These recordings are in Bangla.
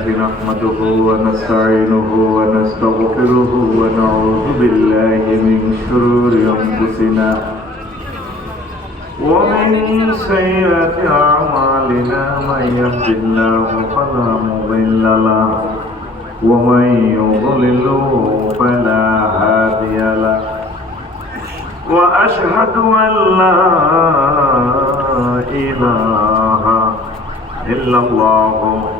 لله نحمده ونستعينه ونستغفره ونعوذ بالله من شرور أنفسنا ومن سيئات أعمالنا من يهد الله فلا مضل له ومن يضلله فلا هادي له وأشهد أن لا إله إلا الله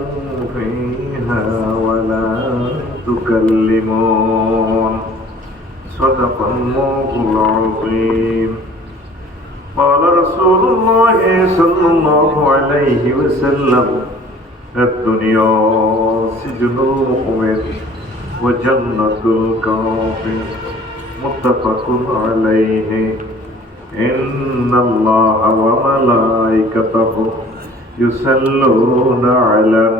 فيها ولا تكلمون صدق الله العظيم قال رسول الله صلى الله عليه وسلم الدنيا سجن المؤمن وجنة الكافر متفق عليه إن الله وملائكته يصلون على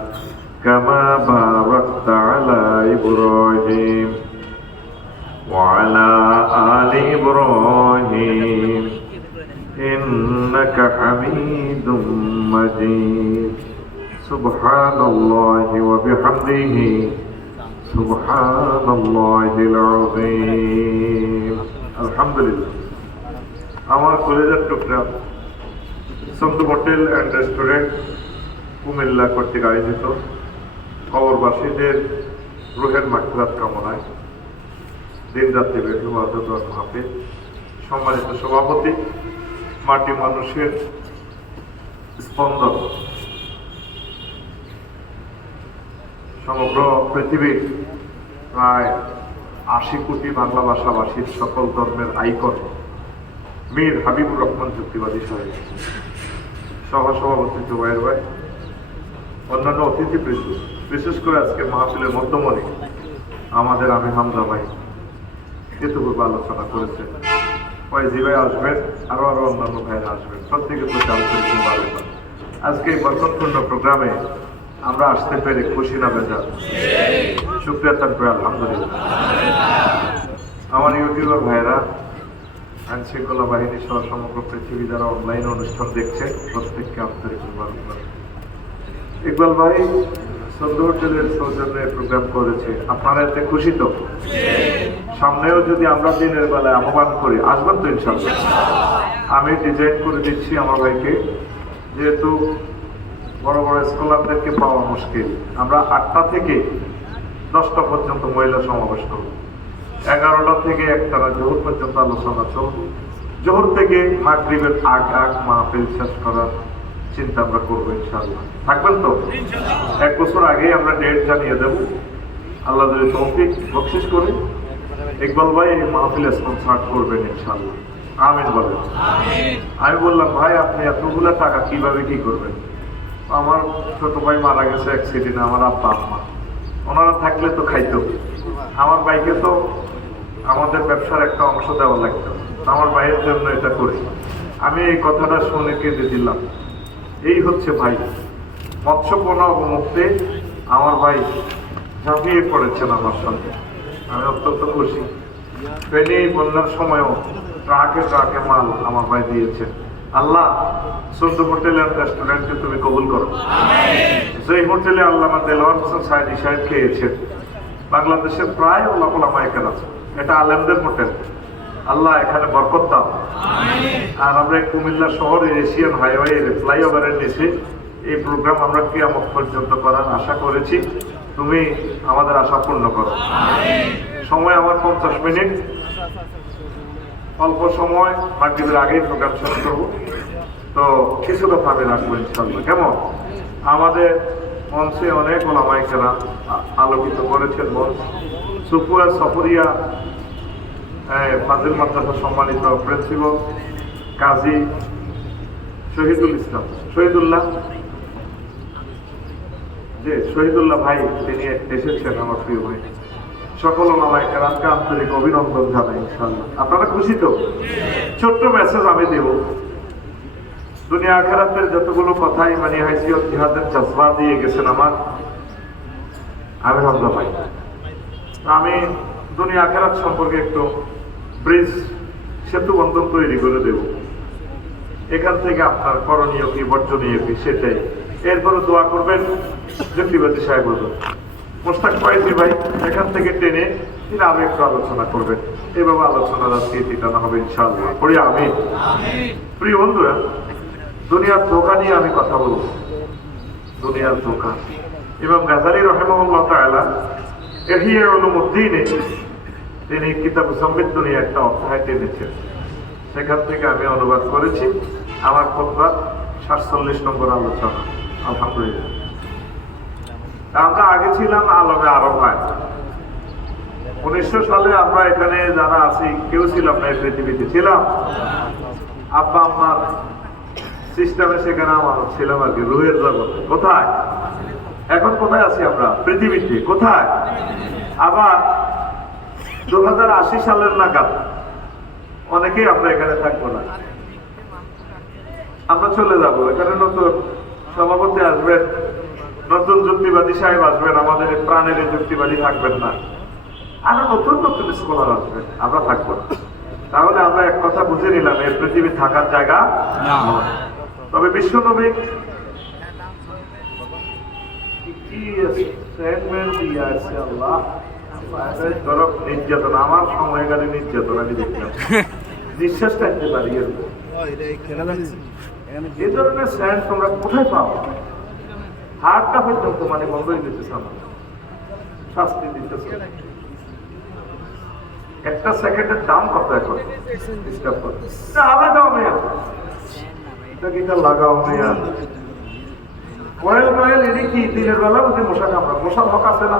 حميد مجيد سبحان الله وبحمده سبحان الله العظيم الحمد لله আমার কলেজের টুকরা Santu hotel and restaurant Comilla কর্তৃক আয়োজিত কবরবাসীদের রুহের মাকরাত কামনায় দিন রাত্রি বেশি মাহফিল সম্মানিত সভাপতি মাটি মানুষের স্পন্দন। সমগ্র পৃথিবীর প্রায় আশি কোটি বাংলা ভাষাভাষীর সকল ধর্মের আইকন মীর হাবিবুর রহমান যুক্তিবাদী সাহেব। সহসভাপতি জুবাইর ভাই, অন্যান্য অতিথিবৃন্দ, বিশেষ করে আজকে মাহফিলের মধ্যমণি, আমাদের আমি হামজা ভাই কেতুপূর্বে আলোচনা করেছেন। ওয়াইজি ভাই আসবেন আরও আরও অন্যান্য ভাইরা আসবেন প্রত্যেকে তো চাল করেছেন আজকে এই বরকতপূর্ণ প্রোগ্রামে আমরা আসতে পেরে খুশি না বেজা শুক্রিয়া থাকবে আলহামদুলিল্লাহ। আমার ইউটিউবার ভাইরা আইন শৃঙ্খলা বাহিনী সহ সমগ্র পৃথিবী যারা অনলাইন অনুষ্ঠান দেখছে, প্রত্যেককে আন্তরিক। ইকবাল ভাই হোটেলের সৌজন্যে প্রোগ্রাম করেছে। আপনারা এতে খুশি তো? সামনেও যদি আমরা দিনের বেলায় আহ্বান করি, আসবেন তো ইনশাল্লাহ আমি ডিজাইন করে দিচ্ছি আমার ভাইকে। যেহেতু বড় বড় স্কলারদেরকে পাওয়া মুশকিল। আমরা আটটা থেকে দশটা পর্যন্ত মহিলা সমাবেশ করব। এগারোটা থেকে একটানা জোহর পর্যন্ত আলোচনা চলব। জোহর থেকে মাগরিবের আগ আগ মাহফিল শেষ করার চিন্তা আমরা করব ইনশাআল্লাহ। থাকবেন তো? এক বছর আগে আমরা ডেট জানিয়ে দেব। আল্লাহ যদি বকশিস করে, ইকবাল ভাই এই মাহফিল স্পন্সার করবেন ইনশাআল্লাহ। আমিন বলেন। আমি বললাম, ভাই, আপনি এতগুলো টাকা কীভাবে কি করবেন? আমার ছোট ভাই মারা গেছে অ্যাক্সিডেন্টে আমার আব্বা, আম্মা। ওনারা থাকলে তো খাইতো। আমার বাইকে তো আমাদের ব্যবসার একটা অংশ দেওয়া লাগতো। আমার ভাইয়ের জন্য এটা করি। আমি এই কথাটা শুনে কেঁদে দিলাম। এই হচ্ছে ভাই। মৎস্যপনা অবমুক্তে আমার ভাই ঝাঁপিয়ে পড়েছেন আমার সঙ্গে। আমি অত্যন্ত খুশি। ট্রেনে বন্যার সময়ও ট্রাকে ট্রাকে মাল আমার ভাই দিয়েছে। আল্লাহ সদ্য হোটেল অ্যান্ড রেস্টুরেন্টকে তুমি কবুল করো। সেই হোটেলে আল্লাহ দেলোয়ার হোসেন সাহেদি সাহেব খেয়েছেন বাংলাদেশের প্রায় ওলামা এখানে আছে এটা আলেমদের হোটেল। আল্লাহ এখানে বরকত দাও। আর আমরা কুমিল্লা শহরে এশিয়ান হাইওয়ে ফ্লাইওভারের নিচে এই প্রোগ্রাম আমরা কিয়ামত পর্যন্ত করার আশা করেছি। তুমি আমাদের আশা পূর্ণ করো। সময় আমার পঞ্চাশ মিনিট। অল্প সময় মাগরীবের আগেই প্রোগ্রাম শেষ করব। তো কিছু কথা আমি রাখব ইনশাল্লাহ কেমন? আমাদের মঞ্চে অনেক ওলামাইকেরা আলোকিত করেছেন মঞ্চ। সুপুয়া সফরিয়া ফাজিল মাদ্রাসা সম্মানিত প্রিন্সিপাল কাজী শহীদুল ইসলাম। শহীদুল্লাহ? যে শহীদুল্লাহ ভাই, তিনি এসেছেন আমার প্রিয় ভাই। সকল মামায় কেরামকে আন্তরিক অভিনন্দন জানাই ইনশাল্লাহ আপনারা খুশি তো? ছোট্ট মেসেজ আমি দেব। দুনিয়া আখেরাতের যতগুলো কথাই মানে হাইসিয়ত জিহাদের জজবা দিয়ে গেছেন আমার আমি হামজা ভাই। আমি দুনিয়া আখেরাত সম্পর্কে একটু ব্রিজ সেতু বন্ধন তৈরি করে দেব। এখান থেকে আপনার করণীয় কি, বর্জনীয় কি, সেটাই। এরপরে দোয়া করবেন জ্যোতিবাদী সাহেব। মোস্তাক ফয়েজি ভাই, এখান থেকে টেনে তিনি আরও একটু আলোচনা করবেন। এভাবে আলোচনার আজকে ঠিকানা হবে ইনশাআল্লাহ। পড়ি আমি? প্রিয় বন্ধুরা, দুনিয়ার ধোকা নিয়ে আমি কথা বলব। দুনিয়ার ধোকা। এবং গাজালি রহেমুল্লাহ তাআলা এহিয়ে উলুমুদ্দিনে তিনি কিতাব সমৃদ্ধ নিয়ে একটা অধ্যায় টেনেছেন। সেখান থেকে আমি অনুবাদ করেছি। আমার খোদবা সাতচল্লিশ নম্বর আলোচনা। আলহামদুলিল্লাহ। আমরা আগে ছিলাম আলমে আরবায়। উনিশশো সালে আমরা এখানে যারা আছি, কেউ ছিলাম না এই পৃথিবীতে ছিলাম। আব্বা, আম্মার সিস্টেমে সেখানে আমার ছিলাম আর কি, রুহের জগতে। কোথায়? এখন কোথায় আছি আমরা? পৃথিবীতে। কোথায়? আবার দু হাজার আশি সালের নাগাদ অনেকেই আমরা এখানে থাকব না। আমরা চলে যাব। এখানে নতুন সভাপতি আসবেন নতুন যুক্তিবাদী সাহেব আসবেন আমাদের প্রাণের যুক্তিবাদী থাকবেন না। আরও নতুন নতুন স্কলার আসবেন আমরা থাকব না। তাহলে আমরা এক কথা বুঝে নিলাম এই পৃথিবী থাকার জায়গা। তবে বিশ্বনবী কি দিয়ে আছে আল্লাহ? নির্যাতন আমার সময় গেলে নির্যাতন আমি দেখলাম নিঃশ্বাস টানতে পারি। এই ধরনের স্যান্ড তোমরা কোথায় পাও? হাড়টা পর্যন্ত মানে বন্ধ হয়ে গেছে আমার শাস্তি দিতেছে। একটা সেকেন্ডের দাম কত এখন? ডিস্টার্ব করে। না, আলাদা মেয়া এটা কিটা লাগাও মেয়া কয়েল কয়েল এদিকে কি? দিনের বেলা বুঝি মশা কামড়া মশার হক আছে না?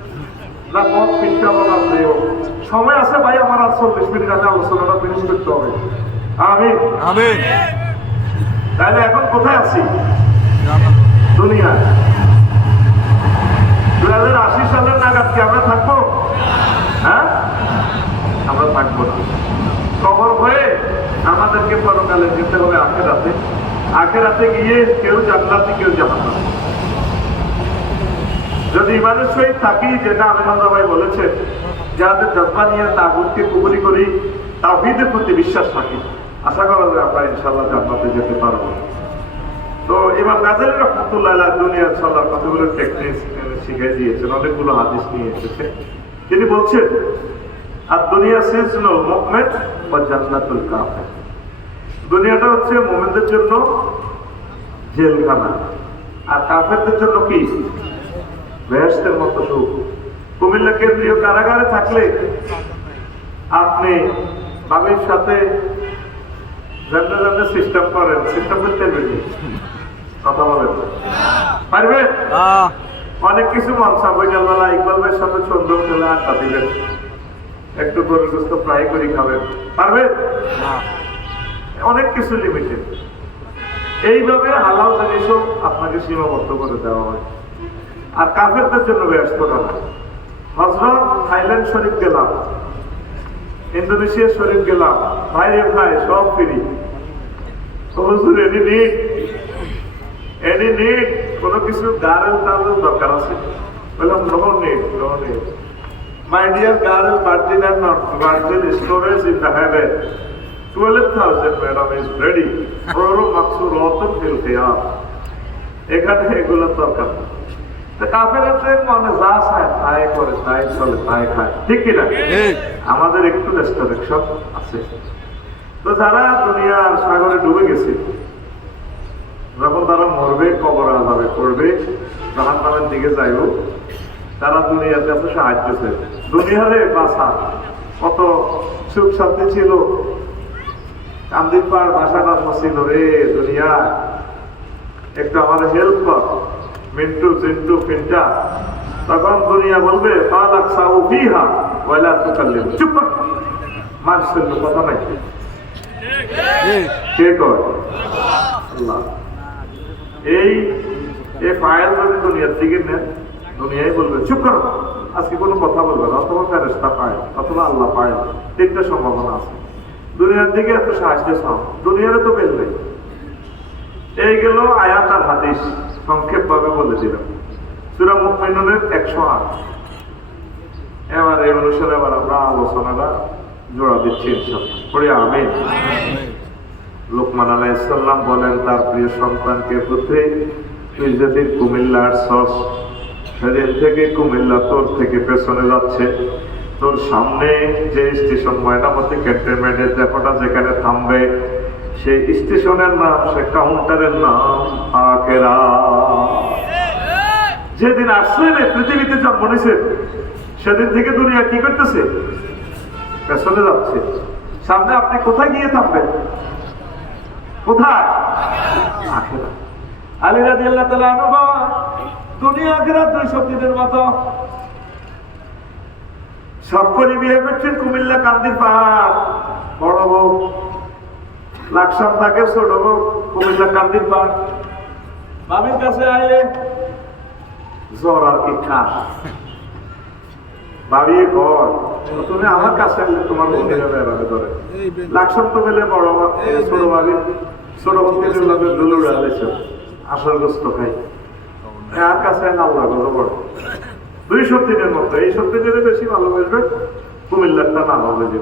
না পথ ফিরতে আমার আর দেব সময় আছে ভাই আমার আর চল্লিশ মিনিট আগে আলোচনাটা ফিনিশ করতে হবে। আমি আমিন। তাহলে এখন কোথায় আছি? দুনিয়া। দু হাজার আশি সালের নাগাদ কি আমরা থাকব? হ্যাঁ? আমরা থাকব না। খবর হয়ে আমাদেরকে পরকালে যেতে হবে আখেরাতে। আখেরাতে গিয়ে কেউ জান্নাতি কেউ জাহান্নাম। যদি ইমানের সহিত থাকি, যেটা আনন্দ ভাই বলেছে যাদের জজবা নিয়ে তাগুতকে কুবুরি করি তাহিদের প্রতি বিশ্বাস থাকি আশা করা যায় আমরা ইনশাল্লাহ জান্নাতে যেতে পারব। তো ইমাম গাজালি রহমতুল্লাহ দুনিয়ার চলার কতগুলো টেকনিক শিখিয়ে দিয়েছেন, অনেকগুলো হাদিস নিয়ে এসেছে। তিনি বলছেন, আর দুনিয়া সিজনুল মুমিন ও জান্নাতুল কাফির। দুনিয়াটা হচ্ছে মোমেনদের জন্য জেলখানা। আর কাফেরদের জন্য কি? বেহেস্তের মতো সুখ কুমিল্লা কেন্দ্রীয় কারাগারে থাকলে আপনি বাবির সাথে জানতে জানতে সিস্টেম করেন সিস্টেম করতে পারবেন কথা বলেন। পারবেন অনেক কিছু ইকবাল ভাইয়ের সাথে সুন্দর খেলে আড্ডা দিবেন। একটু ফ্রাই করে খাবেন। পারবেন অনেক কিছু লিমিটেড এইভাবে হালাল জিনিসও আপনাকে সীমাবদ্ধ করে দেওয়া হয়। আর কাফেরদের জন্য ব্যস্ত না হজরত থাইল্যান্ড শরীফ গেলাম ইন্দোনেশিয়া শরীফ গেলাম ভাইরে ভাই সব ফিরি হুজুর এনি নিট এনি নিট কোনো কিছু গারেল টারেল দরকার আছে বললাম no need no need My dear Carol Martin not Martin storage in the heaven. 12,000 madam is ready. Proro Maksu Rotan Fil Khiyam. এখানে এগুলো দরকার কাফেরদের মনে যা চায় তাই করে তাই চলে তাই খায়। ঠিক কিনা আমাদের একটু রেস্ট্রিকশন আছে। তো যারা দুনিয়ার সাগরে ডুবে গেছে যখন তারা মরবে কবর আজাবে করবে জাহান নামের দিকে যাইব তারা দুনিয়ার কাছে সাহায্য চাইবে দুনিয়ারে বাসা কত সুখ শান্তি ছিল। কান্দির পার বাসাটা ছিল রে দুনিয়া একটু আমার হেল্প কর। মিন্টু চিন্টু পিন্টা। তখন দুনিয়া বলবে পালাক সাউ ফিহা ওয়ালা তুকাল্লিম। চুপ মানুষের কথা নাই। কে কয়? আল্লাহ। এই এই ফাইল দুনিয়ার দিকে নেন দুনিয়ায় বলবে, চুপ করো। আজকে কোনো কথা বলবে না। অথবা ফেরেস্তা পায়, অথবা আল্লাহ পায়। তিনটা সম্ভাবনা আছে। দুনিয়ার দিকে এত সাহায্য চাও। দুনিয়ারে তো বেল নেই। এই গেল আয়াত আর হাদিস। সংক্ষেপ ভাবে বলে দিলাম সুরা মুকমিনের একশো আট। এবার এই অনুসারে আবার আমরা আলোচনাটা জোড়া দিচ্ছি পড়ি আমিন। লোকমান আলাইসাল্লাম বলেন, তার প্রিয় সন্তানকে পুত্রে তুই যদি কুমিল্লার সস সেদিন থেকে কুমিল্লা তোর থেকে পেছনে যাচ্ছে, তোর সামনে যে স্টেশন ময়নামতি ক্যান্টনমেন্টের ডেপোটা যেখানে থামবে সেই স্টেশনের নাম, সে কাউন্টারের নাম আকেরা যেদিন আসছেন পৃথিবীতে জন্ম নিয়েছেন সেদিন থেকে দুনিয়া কি করতেছে? পেছনে যাচ্ছে। সামনে আপনি কোথায় গিয়ে থাকবেন? কোথায়? আলী রাজি আল্লাহ তালা আনুবা দুনিয়া আখেরা দুই শক্তিদের মতো। সব করে বিয়ে করছেন কুমিল্লা কান্দি পাহাড়, বড় বউ লাকসাম থাকে ছোট কুমিল্লা কান্দির মামির কাছে আইলে জ্বর আর কি খাস। ভাবি ঘর তুমি আমার কাছে আসলে তোমার মনে যাবে এভাবে ধরে। লাকসাম তো বড় ছোট ভাবি ছোট দুলু ডালেছে আসল গোস্ত খাই আর কাছে আল্লাহ বড় দুই সত্যিনের মতো এই সত্যিনের বেশি ভালো ভালোবাসবে কুমিল্লারটা না যাবে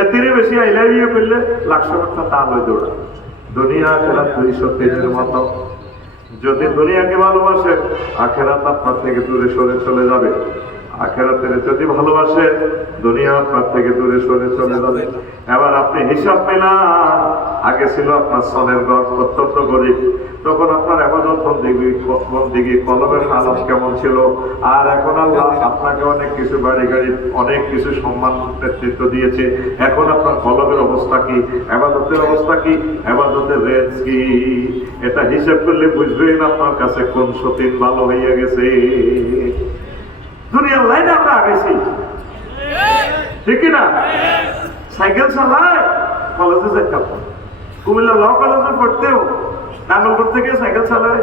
এর বেশি আইলাই বিয়ে করলে লাকসামটা তা হয়ে দৌড়া দুনিয়া খেলা দুইশো তেজের মতো। যদি দুনিয়াকে ভালোবাসে, আখেরাত আপনার থেকে দূরে সরে চলে যাবে। আখেরাতের যদি ভালোবাসে, দুনিয়া আপনার থেকে দূরে সরে চলে যাবে। এবার আপনি হিসাব পেলাম আগে ছিল আপনার সনের ঘর অত্যন্ত গরিব তখন আপনার এবাদত বন্দিগি বন্দিগি কলমের হালত কেমন ছিল? আর এখন আল্লাহ আপনাকে অনেক কিছু বাড়ি গাড়ি, অনেক কিছু সম্মান নেতৃত্ব দিয়েছে। এখন আপনার কলমের অবস্থা কি? এবাদতের অবস্থা কি? এবাদতের রেঞ্জ কি? এটা হিসেব করলে বুঝবেন আপনার কাছে কোন সতীন ভালো হয়ে গেছে। দুনিয়ার লাইনে আমরা আগেছি। ঠিক না? সাইকেল চালায়, কলেজে যেতাম কুমিল্লা ল কলেজে পড়তেও নাঙ্গলপুর থেকে সাইকেল চালায়।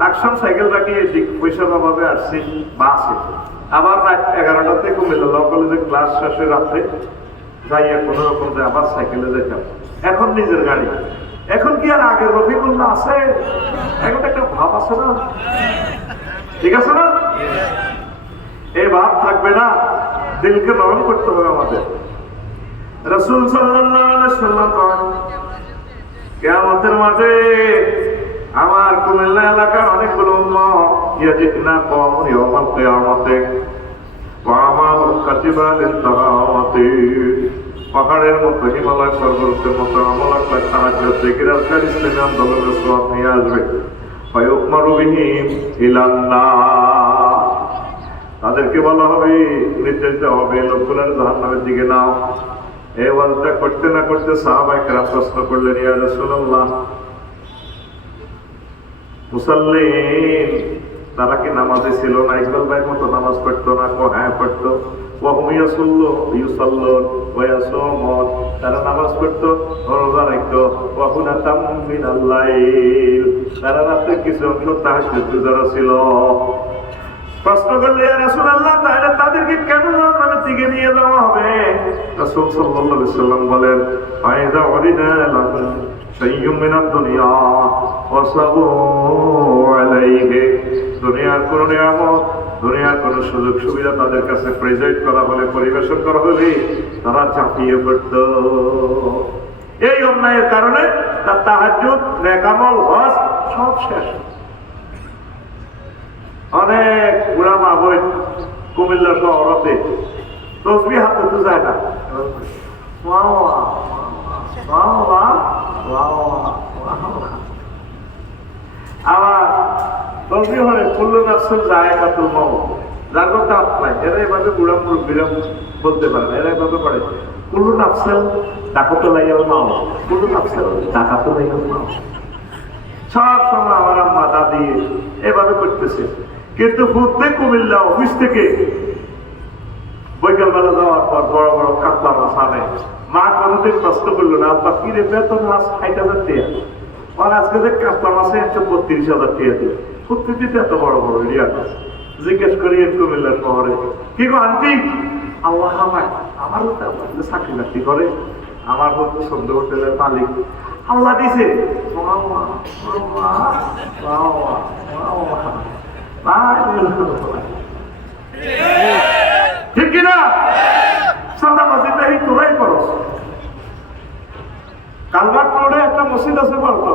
লাকসাম সাইকেল রাখি এদিক পয়সার অভাবে আসছি বাসে আবার রাত এগারোটার থেকে কুমিল্লা ল কলেজে ক্লাস শেষে রাত্রে যাইয়া কোনো রকম আবার সাইকেলে যেতাম এখন নিজের গাড়ি। এখন কি আর আগের রফিকুল্লাহ আছে? এখন একটা ভাব আছে না? ঠিক আছে না? এই ভাব থাকবে না। দিলকে নরম করতে হবে আমাদের। রসুল সাল্লাম কন কেয়ামতের মাঝে আমার কুমিল্লা এলাকার অনেকগুলো ওয়ামাল কাতিবাল ইন্তাহামাতে পাহাড়ের মতো হিমালয় পর্বতের মতো নিয়ে আসবে। তাদেরকে বলা হবে, নির্দেশ দেওয়া হবে, লোকগুলার জাহান নামের দিকে নাও। এই ওয়াজটা করতে না করতে সাহাবাই কেরাম প্রশ্ন করলেন, ইয়া তারা কি নামাজে ছিল না? ইকবাল ভাইয়ের মতো নামাজ পড়তো না? কো হ্যাঁ পড়তো। তারা নামাজ তারা রাতে কিছু অংশ গুজারা ছিল। প্রশ্ন করলে, ইয়া রাসূলুল্লাহ, তাহলে তাদেরকে কেন জাহান্নামের দিকে নিয়ে যাওয়া হবে? রাসূল সাল্লাল্লাহু সাল্লাম বলেন ওয়ালিদা মিনাদ দুনিয়া ওয়া সাবু আলাইহি। দুনিয়ার কোন নিয়ামত, দুনিয়ার কোন সুযোগ সুবিধা তাদের কাছে প্রেজেন্ট করা হলে, পরিবেশন করা হলে তারা চাপিয়ে পড়ত। এই অন্যায়ের কারণে তার তাহাজ্জুদ নেকামল হজ সব শেষ। অনেক বুড়া মা বই কুমিল্লা শহরতে তসবি হাতে তো যায় না। আবার তসবি হলে কুল্লু যায় যার কথা আপনার এরা এভাবে বুড়া মুরব্বীরা বলতে পারে না, এরা এভাবে করে। কুল্লু নাফসেল ডাকতো লাইয়াল মাও কুল্লু নাফসেল ডাকাতো লাইয়াল মাও সব সময় আমার আম্মা দাদি এভাবে করতেছে। কিন্তু বুদ্ধে কুমিল্লা অফিস থেকে বৈকালবেলা যাওয়ার পর বড় বড় কাতলা মাছ আনে মা কোনোদিন প্রশ্ন করল না আব্বা কি রে বেতন মাছ ষাট হাজার টিয়া আর আজকে যে কাতলা মাছে একশো বত্রিশ হাজার টিয়া দিয়ে প্রত্যেকটিতে এত বড় বড় রিয়া জিজ্ঞেস করি এই কুমিল্লা শহরে কি গো আন্টি আল্লাহ আমায় আমারও তো চাকরি বাকরি করে আমার হচ্ছে সন্ধ্যে হোটেলের মালিক আল্লাহ দিছে ঠিক কিনা? তোরাই করো। একটা মসজিদ আছে বলতো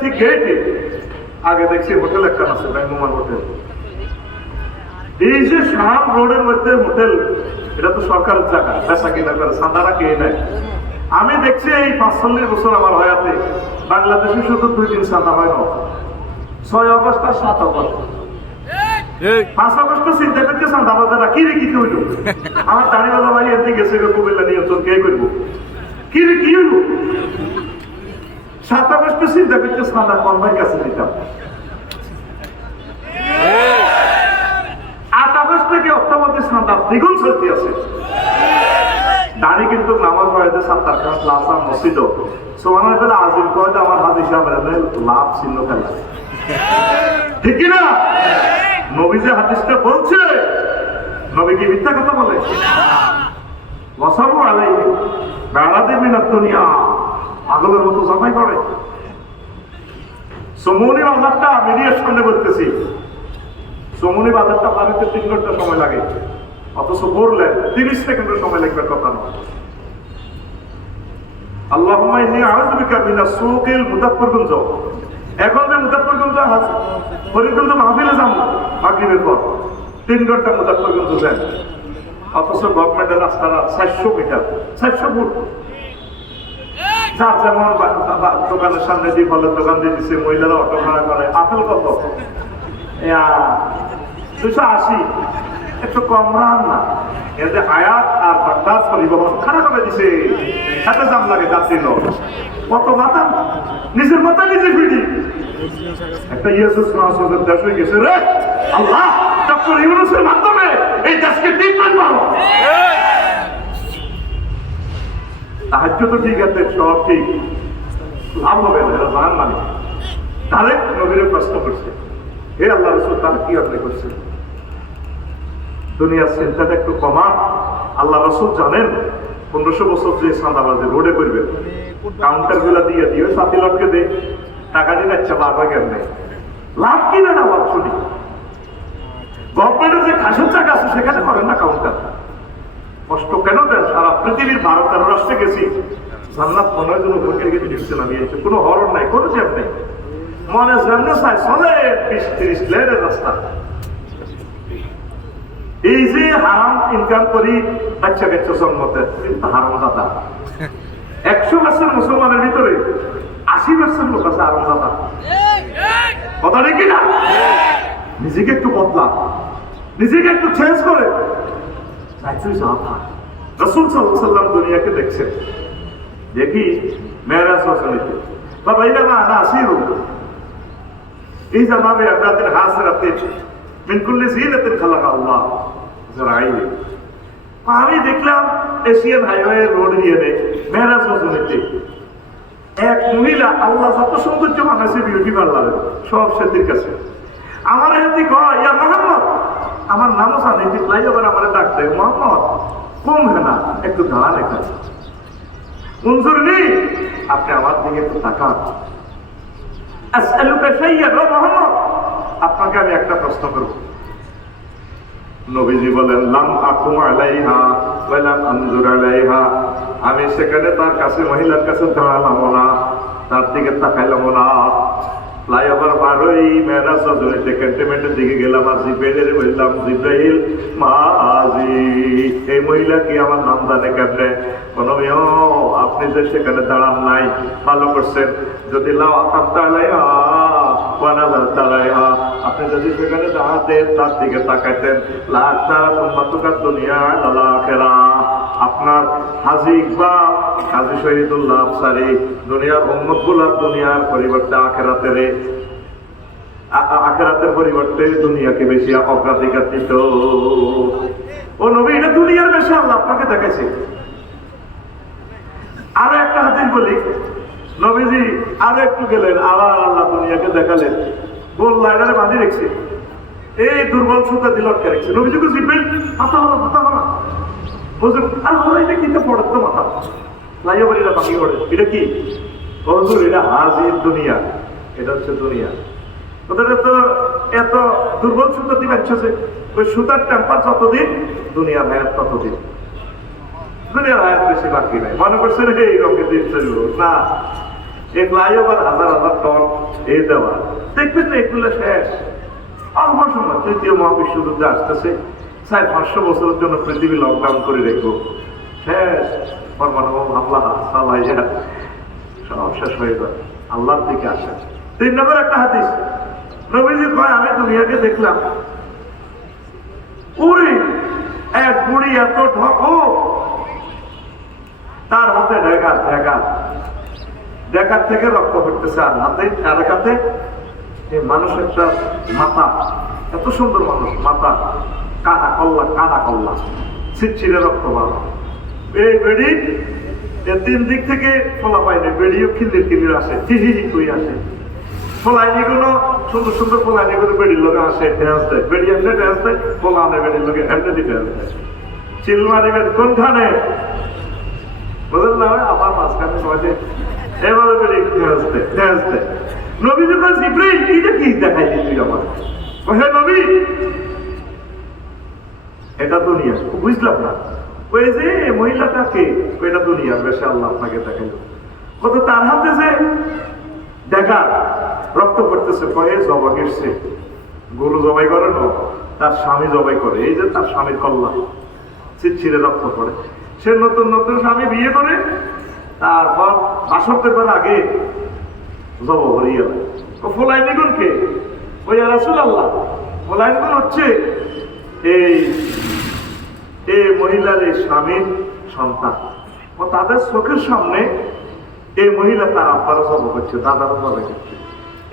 ঠিক গেটে আগে দেখছি হোটেল একটা আছে ব্যাঙ্গমান হোটেল। এই যে শাহাব রোডের মধ্যে হোটেল, এটা তো সরকারের জায়গা, বেচা কিনা করে, সান্দারা কে নেয়। আমি দেখছি এই পাঁচচল্লিশ বছর আমার হয়াতে, বাংলাদেশে শুধু দুই দিন সান্দা হয় না। ছয় অগস্ট আর সাত অগস্ট পাঁচ চিন্তা কি রে কি হইল আমার দাঁড়িওয়ালা ভাই এতে গেছে কুমিল্লা নিয়ন্ত্রণ কে করব কি রে কি হইল? সাত চিন্তা কাছে দিতাম। আট আগস্ট থেকে অক্টোবর সাদা দ্বিগুণ চলতে আছে। দাঁড়ি কিন্তু নামাজ পড়াইতে সাত্তার খান লাসা মসজিদ সোমানের বেলা আজিম কয়টা আমার হাত হিসাবে লাভ চিহ্ন খেলা। ঠিক না নবী যে হাদিসটা বলছে নবী কি মিথ্যা কথা বলে। মতো করে সমনি বাজারটা বলতেছি। সমনি বাজারটা তিন ঘণ্টা সময় লাগে। তিরিশ সময় লাগবে আল্লাহ এখন যে মুদাফফরগঞ্জ আছে ফরিদগঞ্জ মাহফিলে যাব মাগরিবের পর। তিন ঘণ্টা মুদাফফরগঞ্জ যান অথচ গভর্নমেন্টের রাস্তাটা চারশো মিটার। চারশো ফুট। যার যেমন দোকানের সামনে দিয়ে ফলের দোকান দিয়ে দিচ্ছে মহিলারা অটো ভাড়া করে। আপেল কত? দুশো আশি। একটু কম রান না। এতে আয়াত আর বাগদাদ পরিবহন খারাপ করে দিছে। হাতে জাম লাগে যাত্রী লোক। কত মাথা? নিজের মাথা নিজে একটা ইয়েসুস মাসুদের দেশ হয়ে গেছে রে। আল্লাহ, ডক্টর ইউনুসের মাধ্যমে এই দেশকে সাহায্য তো ঠিক আছে, সব ঠিক। লাভ হবে না, এরা মানে তাহলে নবীরে প্রশ্ন করছে, হে আল্লাহ রসুল, তারা কি আপনি করছে দুনিয়ার চিন্তাটা একটু কমা। আল্লাহ রসুল জানেন পনেরোশো বছর যে সাদাবাজে রোডে করবে কাউন্টারগুলা দিয়ে দিয়ে সাথী লোককে দে, টাকা দিন আচ্ছা লাভ হয় কেমনে? লাভ কি না লাভ শুনি গভর্নমেন্টের যে খাসের জায়গা আছে, সেখানে করেন না কাউন্টার কষ্ট কেন দেন? সারা পৃথিবীর ভারত তেরো রাষ্ট্রে গেছি। জান্নাত মনে হয় ভোটের গেছে ঢুকছে না দিয়েছে কোনো হরণ নাই, কোনো চ্যাপ নেই। মনে যেমন চাই, চলে, বিশ তিরিশ লেনের রাস্তা। এই যে হারাম ইনকাম করি বাচ্চা কাচ্চা জন্মতে হারাম দাদা একশো পার্সেন্ট মুসলমানের ভিতরে আশি পার্সেন্ট লোক আছে হারাম দাদা কথা নাকি না নিজেকে একটু বদলা নিজেকে একটু চেঞ্জ করে। রসুল সাল্লাম দুনিয়াকে দেখছেন। দেখি মেয়েরা সসলিতে বাবা এই জামা না আসির এই জামা বে আপনাদের হাসরাতে মিনকুল্লি জিনাতিন খালাকা আল্লাহ। জড়াই আমি দেখলাম এশিয়ান হাইওয়ে রোড নিয়ে দেয় মেহরাজ মজুরিতে এক মহিলা আল্লাহ যত সৌন্দর্য বানাইছে বিউটি পার্লারে সব সেদির কাছে আমার হাতে কয়, ইয়া মোহাম্মদ, আমার নামও জানে যে ফ্লাইওভার আমার ডাক দেয়? মোহাম্মদ কম হেনা একটু দাঁড়া লেখা। মঞ্জুর নেই, আপনি আমার দিকে একটু তাকান। আচ্ছা লোকের সাইয়া মোহাম্মদ, আপনাকে আমি একটা প্রশ্ন করব। নবীজি বলেন, লাম আকুম আলাইহা ওয়ালাম আনজুর আলাইহা। আমি সেখানে তার কাছে, মহিলার কাছে দাঁড়ালাম না, তার দিকে তাকাইলাম না। ফ্লাইওভার পার হই মেরাজ রজনীতে ক্যান্টনমেন্টের দিকে গেলাম, আর জিব্রাইলের বললাম, জিব্রাইল মাজি এই মহিলা কি আমার নাম জানে কেমনে? ও আপনি যে সেখানে দাঁড়ান নাই, ভালো করছেন। যদি লাও ওয়ানাদার তালাইহা আপনি যদি সেখানে দাঁড়াতেন তার দিকে তাকাইতেন লাখ তারা তোমার দুনিয়া লালা খেরা আপনার হাজি ইকবাল, হাজি শহীদুল্লাহ আফসারি দুনিয়ার উম্মতগুলার দুনিয়ার পরিবর্তে আখেরাতের আখেরাতের পরিবর্তে দুনিয়াকে বেশি অগ্রাধিকার দিত ও নবী, এটা দুনিয়ার বেশি আল্লাহ আপনাকে দেখাইছে। আরও একটা হাদিস বলি নবীজি, আরও একটু গেলেন আবার আল্লাহ দুনিয়াকে দেখালেন। গোল লাইনারে বাঁধি রেখছে। এই দুর্বল সুতা দিল আটকে রেখছে। নবীজি কো জিব্রাইল মাথা হলো মাথা হলো। হুজুর আর হলো এটা কিতে পড়ে তো মাথা। ফ্লাইওভার এটা বাকি পড়ে এটা কি? হুজুর এটা হাজির দুনিয়া। এটা হচ্ছে দুনিয়া। ওদের তো এত দুর্বল সুতা দিবে যে, ওই সুতার টেম্পার যতদিন দুনিয়ার হায়াত ততদিন। হায়াত বেশি বাকি নাই। মনে করছেন এই রঙের দিন চলবো না এই ফ্লাইওভার হাজার হাজার টন এই দেওয়া। দেখবেন না এগুলো শেষ। অল্প সময় তৃতীয় মহাবিশ্বযুদ্ধে আসতেছে। চার, পাঁচশো বছরের জন্য পৃথিবী লকডাউন করে রেখো। শেষ। পরমাণু হামলা চালাইয়া সব শেষ হয়ে যায় আল্লাহর দিকে আসে। তিন নম্বর একটা হাদিস। নবীজি কয়, আমি দুনিয়াকে দেখলাম। উড়ি এক বুড়ি এত ঠকো তার হাতে ঢেকা ঢেকা দেখার থেকে রক্ত পড়তেছে আর হাতে আর হাতে মানুষ একটা মাথা। এত সুন্দর মানুষ, মাথা। কাটা কল্লা কাটা কল্লা। ছিটছিড়ে রক্ত বার। এই বেড়ি তিন দিক থেকে ফলা পায়নি, বেড়িও খিল্লির খিল্লির আসে, হি হি হি কই আসে। ফলাইনি গুলো সুন্দর সুন্দর ফলাইনি গুলো বেড়ির লোকে আসে ড্যান্স দেয়। বেড়ি এমনি ড্যান্স দেয়, ফলা আনে বেড়ির লোকে, এমনি ড্যান্স দেয়। চিল মারিবেন কোনখানে? আমার মাঝখানে ড্যান্স নবী যখন জিব্রাইল কি তুই আমার হে নবী! এটা বুঝলাম না। ওই যে মহিলাটাকে এটা আল্লাহ আপনাকে দেখাইল কত তার হাতে যে দেখা রক্ত পড়তেছে, কয়ে জবা গেছে গরু জবাই করে না, তার স্বামী জবাই করে। এই যে তার স্বামীর কল্যাণ ছিটছিড়ে রক্ত পড়ে। সে নতুন নতুন স্বামী বিয়ে করে, তারপর বাসকের পর আগে জব হরিয়ে ও ফোলাই কে? ওই রাসুল আল্লাহ ফোলাই নিগুন হচ্ছে এই এই মহিলার এই স্বামীর সন্তান। ও তাদের চোখের সামনে এই মহিলা তার আব্বারও জব করছে দাদারও জব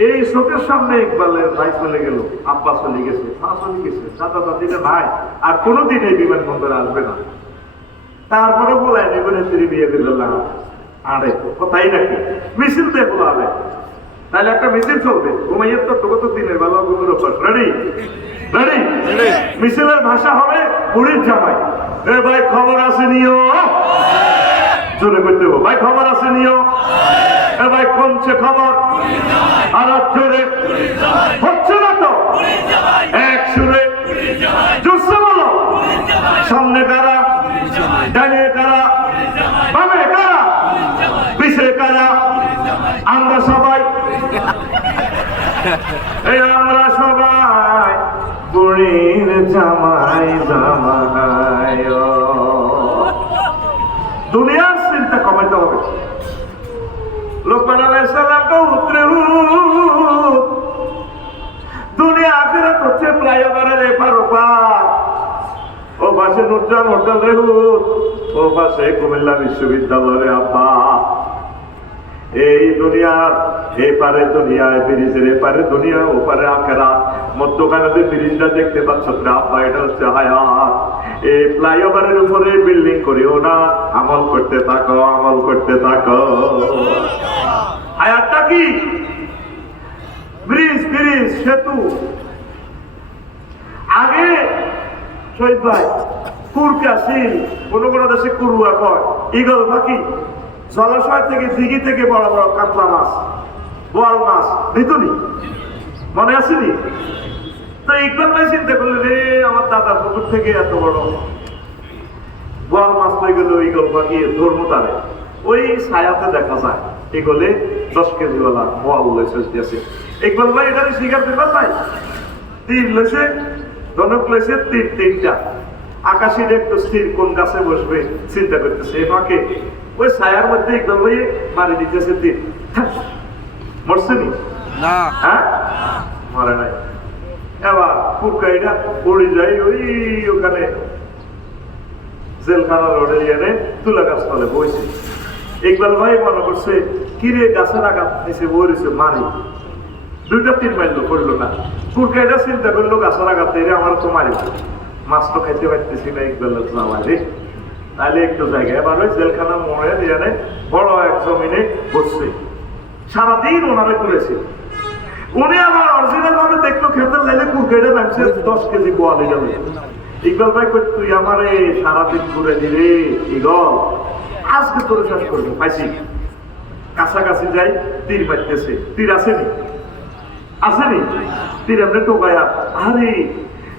এই চোখের সামনে ইকবালের ভাই চলে গেল, আব্বা চলে গেছে, মা চলে গেছে দাদা দাদিটা নাই, আর কোনোদিন এই বিমানবন্দরে আসবে না। তারপরে বলে নিবেন তিনি বিয়ে দিল না। আরে কোথায় নাকি? মিছিল দিয়ে বলাবে তাহলে একটা মিছিল চলবে। ঘুমাইয়ের তো তোকে তো দিনের বেলা ঘুমের অভ্যাস। রেডি রেডি মিছিলের ভাষা হবে বুড়ির জামাই। এ ভাই খবর আছে নিও। জোরে করতে হবে। ভাই খবর আছে নিও। এ ভাই কমছে খবর। আর আর জোরে। হচ্ছে না তো? এক সুরে। বলো। সামনে কারা ডানে কারা? বামে কারা? পিছে কারা? আমরা সবাই। এই আমরা সবাই বুড়ির জামাই জামাই দুনিয়ার চিন্তা কমাইতে হবে। লোকমান তো উত্তরে দুনিয়া আখেরাত হচ্ছে ফ্লাইওভারের এপার ওপার। পাশে নুরজান হোটেল রেহুত ও পাশে কুমিল্লা বিশ্ববিদ্যালয়ের আব্বা। এই দুনিয়ার এপারে দুনিয়ায় ব্রিজের এপারে দুনিয়া, ওপারে আখেরা। মধ্যখানে যে ব্রিজটা দেখতে পাচ্ছ আব্বা, এটা হচ্ছে হায়াত। এই ফ্লাইওভারের উপরে বিল্ডিং করিও না। আমল করতে থাকো, আমল করতে থাকো। হায়াতটা কি? ব্রিজ ব্রিজ, সেতু। আগে শহীদ ভাই, কুরকা সিল কোন কোন দেশে কুরুয়া কয়। ইগল পাখি জলাশয় থেকে দিঘি থেকে বড় বড় কাতলা মাছ, বোয়াল মাছ ভিতনি মনে আসেনি তো ইকবাল ভাই চিন্তা করলেন রে আমার দাদার পুকুর থেকে এত বড় বোয়াল মাছ হয়ে গেল ইগল পাখি ধর্ম তারে ওই ছায়াতে দেখা যায় এগুলে দশ কেজি ওলা বোয়াল লইছে দিয়েছে ইকবাল ভাই এখানে শিকার পেপার নাই? তীর লইছে ধনক লইছে তীর তিনটা। আকাশে একটু স্থির কোন গাছে বসবে চিন্তা করতেছে এ ফাঁকে। ওই ছায়ার মধ্যে ইকবাল ভাই মারি দিতেছে তীর মরছে নি? না। হ্যাঁ? মরে নাই। এবার কুকাইটা পড়ে যায় ওই ওখানে। জেলখানা রোডে এনে তুলা গাছ তলে বইছে। ইকবাল ভাই মনে করছে কিরে গাছের আঘাত নিচে বইছে মারি। দুইটা তিন মাইল করল না। কুরকাইটা চিন্তা করল গাছের এরে আমার তো মারি মাছ তো খাইতে পারতেছি না ইকবাল জামাই তাহলে একটু জায়গা এবার ওই জেলখানা মোড়ে দিয়ে বড় এক জমিনে বসছে সারাদিন ওনারে করেছে। উনি আবার অরিজিনাল ভাবে দেখল খেতে লাইলে কুরকেটে নামছে দশ কেজি বোয়ালি যাবে ইকবাল ভাই কই, তুই আমারে সারাদিন ঘুরে দিলে ইগল। আজকে তোরে শেষ করব পাইছি। কাছাকাছি যাই তীর পাইতেছে তীর আসেনি আসেনি তীর এমনি টোকায়া আরে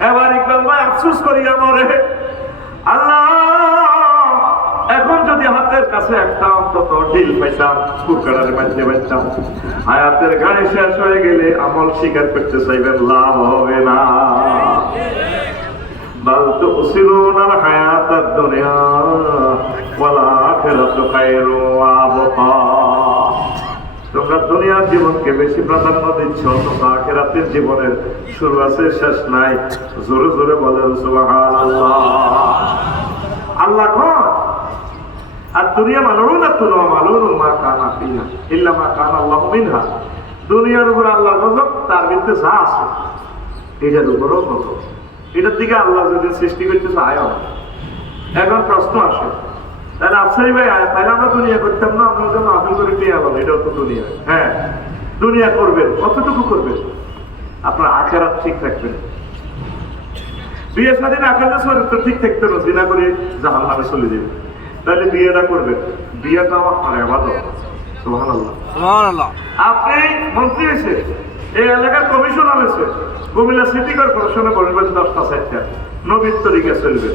এবার ইকবাল ভাই আফসোস করি আমারে আল্লাহ এখন যদি হাতের কাছে একটা অন্তত ঢিল পাইতাম কুরকারারে বাঁধতে পারতাম হায়াতের গাড়ি শেষ হয়ে গেলে আমল স্বীকার করতে চাইবেন লাভ হবে না بل تؤثرون الحياة الدنيا والآخرة خير وأبقى তোমরা দুনিয়ার জীবনকে বেশি প্রাধান্য দিচ্ছ, তোমরা আখেরাতের জীবনের শুরু আছে, শেষ নাই। জোরে জোরে বলেন আল্লাহ আর দুনিয়া মালুন না, তুলো মালুন মা কানা ফিহা, ইল্লা মা কানা আল্লাহু মিনহা। দুনিয়ার উপর আল্লাহ গজব, তার ভিতরে যা আছে, এটার উপরও গজব। এটার দিকে আল্লাহ যদি সৃষ্টি করতে চায় এখন প্রশ্ন আসে তাহলে আফসারি ভাই তাহলে আমরা দুনিয়া করতাম না আমরা জন্য আপিল করে নিয়ে আলো এটাও তো দুনিয়া। হ্যাঁ দুনিয়া করবেন কতটুকু করবেন? আপনার আখেরাত ঠিক রাখবেন বিয়ে না করলে ঠিক থাকতে না জিনা করে জাহান নামে চলে যাবে। তাহলে বিয়েটা করবেন। বিয়েটা আমার আবাদত আপনি মন্ত্রী হয়েছে এই এলাকার কমিশনার হয়েছে কুমিল্লা সিটি কর্পোরেশনে বলবেন দশটা সাইটটা নবীর তরিকা চলবে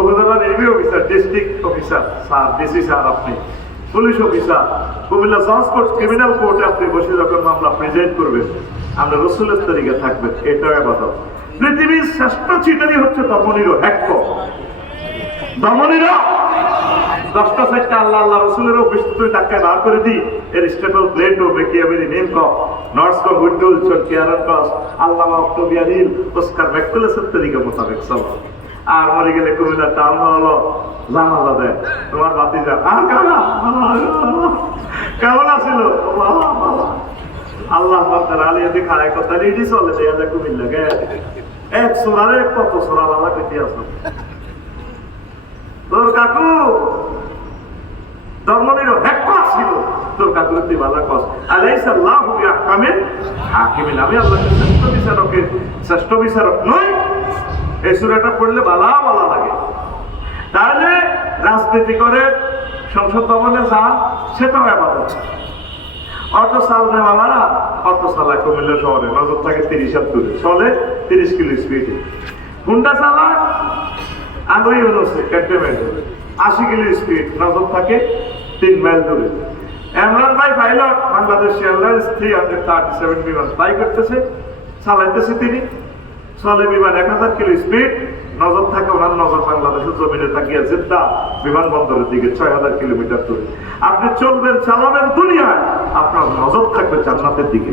উপজেলার AB officer district officer sir DC sir আপনি পুলিশ অফিসার কুমিল্লা জজ ক্রিমিনাল কোর্টে আপনি বসে যখন মামলা প্রেজেন্ট করবেন, আমরা রসুলের তরিকা থাকবেন এটাও আবাদত পৃথিবীর শ্রেষ্ঠ চিটারি হচ্ছে দমনিরও হ্যাক দমনিরও দশটা সাইডটা আল্লাহ আল্লাহ রসুলের অফিস তুই টাকা না করে দি, এর স্টেবল প্লেট ও বেকি আমিরি নেম ক নর্স ক গুডুল চরকি আরন কস আল্লাহ অক্টোবিয়ারিল ওস্কার ম্যাকুলাসের তরিকা মোতাবেক চলো। আর মরে গেলে কবিতা টাউন হলো জানাজা দেয় তোমার বাতি যা আর কেমন আছিল। আল্লাহ আপনার আলী যদি খায় কথা রেডি চলে দেয়া যায় কুমিল্লা গে এক সোনারে কত সোনার আল্লাহ পেতে আসো তোর কাকু ধর্মনির হেক্ক আসিল তোর কাকু তুই বালা কস আলাইস আল্লাহ হুবি আহকামিন হাকিমিন আমি আল্লাহকে শ্রেষ্ঠ বিচারকের শ্রেষ্ঠ বিচারক নই এই সুরাটা পড়লে বালা বালা লাগে। তাহলে রাজনীতি করে সংসদ ভবনে যান সেটাও আবাদত অটো চালনেওয়ালারা অটো চালায় কুমিল্লা শহরে, নজর থাকে তিরিশ হাত দূরে। চলে তিরিশ কিলো স্পিডে হুন্ডা চালায় আগ্রহী হচ্ছে ক্যান্টনমেন্ট আশি কিলো স্পিড নজর থাকে তিন মাইল দূরে। এমরান ভাই pilot Bangladesh airlines three hundred thirty seven বিমান ফ্লাই করতেছে, চালাইতেছে তিনি। চলে বিমান এক হাজার কিলো স্পিড নজর থাকে ওনার নজর বাংলাদেশের জমিনে তাকিয়ে জিদ্দা বিমানবন্দরের দিকে ছয় হাজার কিলোমিটার দূরে। আপনি চলবেন, চালাবেন দুনিয়ায়, আপনার নজর থাকবে জান্নাতের দিকে।